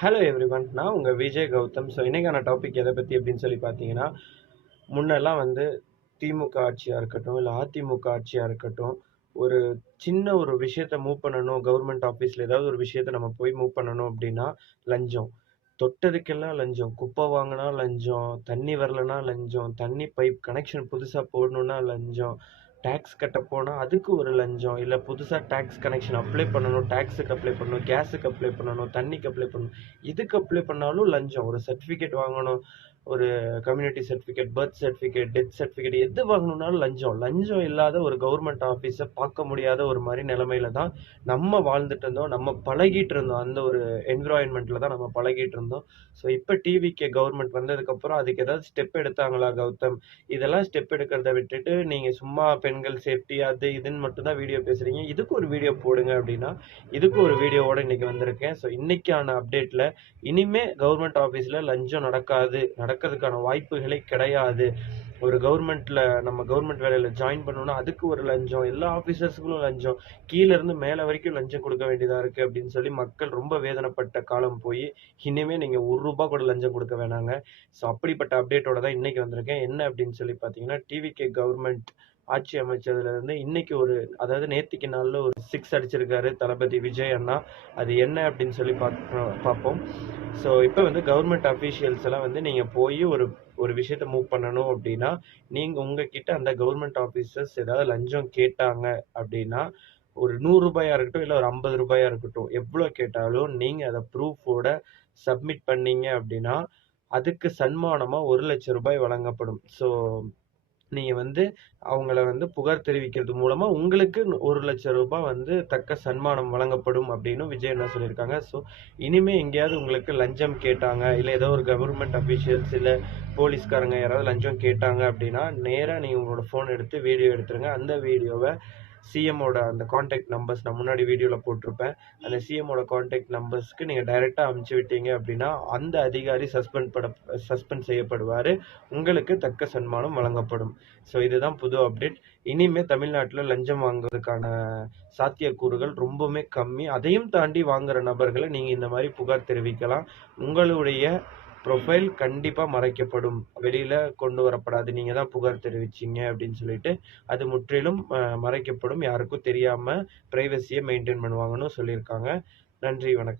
Hello everyone. நான் உங்கள் Vijay Gautham. So இன்றைக்கான டாபிக் எதை பற்றி அப்படின்னு சொல்லி பார்த்தீங்கன்னா, முன்னெல்லாம் வந்து திமுக ஆட்சியாக இருக்கட்டும், இல்லை அதிமுக ஆட்சியாக இருக்கட்டும், ஒரு சின்ன ஒரு விஷயத்த மூவ் பண்ணணும், கவர்மெண்ட் ஆஃபீஸில் ஏதாவது ஒரு விஷயத்த நம்ம போய் மூவ் பண்ணணும் அப்படின்னா லஞ்சம். தொட்டதுக்கெல்லாம் லஞ்சம். குப்பை வாங்கினா லஞ்சம், தண்ணி வரலனா லஞ்சம், தண்ணி பைப் கனெக்ஷன் புதுசாக போடணுன்னா லஞ்சம், டேக்ஸ் கட்ட போனால் அதுக்கு ஒரு லஞ்சம், இல்லை புதுசாக டேக்ஸ் கனெக்ஷன் அப்ளை பண்ணணும், டேக்ஸுக்கு அப்ளை பண்ணணும், கேஸுக்கு அப்ளை பண்ணணும், தண்ணிக்கு அப்ளை பண்ணணும், இதுக்கு அப்ளை பண்ணாலும் லஞ்சம். ஒரு சர்டிஃபிகேட் வாங்கணும், ஒரு community certificate, birth certificate, death certificate, எது வாங்கணும்னாலும் லஞ்சம். லஞ்சம் இல்லாத ஒரு கவர்மெண்ட் ஆஃபீஸை பார்க்க முடியாத ஒரு மாதிரி நிலைமையில தான் நம்ம வாழ்ந்துட்டு இருந்தோம், நம்ம பழகிட்டு இருந்தோம். அந்த ஒரு என்விரான்மெண்ட்ல தான் நம்ம பழகிட்டு இருந்தோம். ஸோ இப்போ டிவிகே கவர்மெண்ட் வந்ததுக்கப்புறம் அதுக்கு ஏதாவது ஸ்டெப் எடுத்தாங்களா கௌதம்? இதெல்லாம் ஸ்டெப் எடுக்கிறத விட்டுட்டு நீங்கள் சும்மா பெண்கள் சேஃப்டி அது இதுன்னு மட்டும்தான் வீடியோ பேசுகிறீங்க, இதுக்கு ஒரு வீடியோ போடுங்க அப்படின்னா இதுக்கு ஒரு வீடியோவோட இன்னைக்கு வந்திருக்கேன். ஸோ இன்னைக்கான அப்டேட்டில் இனிமே கவர்மெண்ட் ஆஃபீஸில் லஞ்சம் நடக்காது, நடக்கிறதுக்கான வாய்ப்புகளே கிடையாது. ஒரு கவர்மெண்ட்ல நம்ம கவர்மெண்ட் வேலையில் ஜாயின் பண்ணணும்னா அதுக்கு ஒரு லஞ்சம், எல்லா ஆஃபீஸர்ஸுக்கும் லஞ்சம், கீழே இருந்து மேலே வரைக்கும் லஞ்சம் கொடுக்க வேண்டியதாக இருக்குது அப்படின்னு சொல்லி மக்கள் ரொம்ப வேதனைப்பட்ட காலம் போய் இனிமே நீங்கள் ₹1 கூட லஞ்சம் கொடுக்க வேணாங்க. ஸோ அப்படிப்பட்ட அப்டேட்டோட தான் இன்னைக்கு வந்திருக்கேன். என்ன அப்படின்னு சொல்லி பார்த்தீங்கன்னா, டிவிகே கவர்மெண்ட் ஆட்சி அமைச்சதுல இருந்து இன்னைக்கு ஒரு, அதாவது நேத்திக்கு நாளில் ஒரு 6 அடிச்சிருக்காரு தளபதி விஜய் அண்ணா. அது என்ன அப்படின்னு சொல்லி பார்ப்போம். ஸோ இப்போ வந்து கவர்மெண்ட் அஃபீஷியல்ஸ் எல்லாம் வந்து நீங்கள் போய் ஒரு ஒரு விஷயத்த மூவ் பண்ணணும் அப்படின்னா, நீங்கள் உங்ககிட்ட அந்த கவர்மெண்ட் ஆஃபீஸர்ஸ் ஏதாவது லஞ்சம் கேட்டாங்க அப்படின்னா, ஒரு ₹100 இருக்கட்டும், இல்லை ஒரு ₹50 இருக்கட்டும், எவ்வளோ கேட்டாலும் நீங்கள் அதை ப்ரூஃபோட சப்மிட் பண்ணீங்க அப்படின்னா அதுக்கு சன்மானமாக ₹1,00,000 வழங்கப்படும். ஸோ நீங்கள் வந்து அவங்கள வந்து புகார் தெரிவிக்கிறது மூலமாக உங்களுக்கு ₹1,00,000 வந்து தக்க சன்மானம் வழங்கப்படும் அப்படின்னு விஜய் என்ன சொல்லியிருக்காங்க. ஸோ இனிமே எங்கேயாவது உங்களுக்கு லஞ்சம் கேட்டாங்க, இல்லை ஏதோ ஒரு கவர்மெண்ட் அஃபீஷியல்ஸ் இல்லை போலீஸ்காரங்க யாராவது லஞ்சம் கேட்டாங்க அப்படின்னா நேராக நீங்கள் உங்களோட ஃபோன் எடுத்து வீடியோ எடுத்துருங்க. அந்த வீடியோவை சிஎம்மோட அந்த காண்டாக்ட் நம்பர்ஸ் நான் முன்னாடி வீடியோவில் போட்டிருப்பேன். அந்த சிஎம்மோட காண்டாக்ட் நம்பர்ஸ்க்கு நீங்கள் டைரெக்டாக அமுச்சு விட்டீங்க அப்படின்னா அந்த அதிகாரி சஸ்பெண்ட் செய்யப்படுவார், உங்களுக்கு தக்க சன்மானம் வழங்கப்படும். ஸோ இதுதான் புது அப்டேட். இனிமே தமிழ்நாட்டில் லஞ்சம் வாங்குறதுக்கான சாத்தியக்கூறுகள் ரொம்பவுமே கம்மி. அதையும் தாண்டி வாங்குற நபர்களை நீங்கள் இந்த மாதிரி புகார் தெரிவிக்கலாம். உங்களுடைய ப்ரொஃபைல் கண்டிப்பாக மறைக்கப்படும், வெளியில் கொண்டு வரப்படாது. நீங்கள் தான் புகார் தெரிவிச்சிங்க அப்படின்னு சொல்லிட்டு அது முற்றிலும் மறைக்கப்படும். யாருக்கும் தெரியாமல் ப்ரைவசியை மெயின்டைன் பண்ணுவாங்கன்னு சொல்லியிருக்காங்க. நன்றி, வணக்கம்.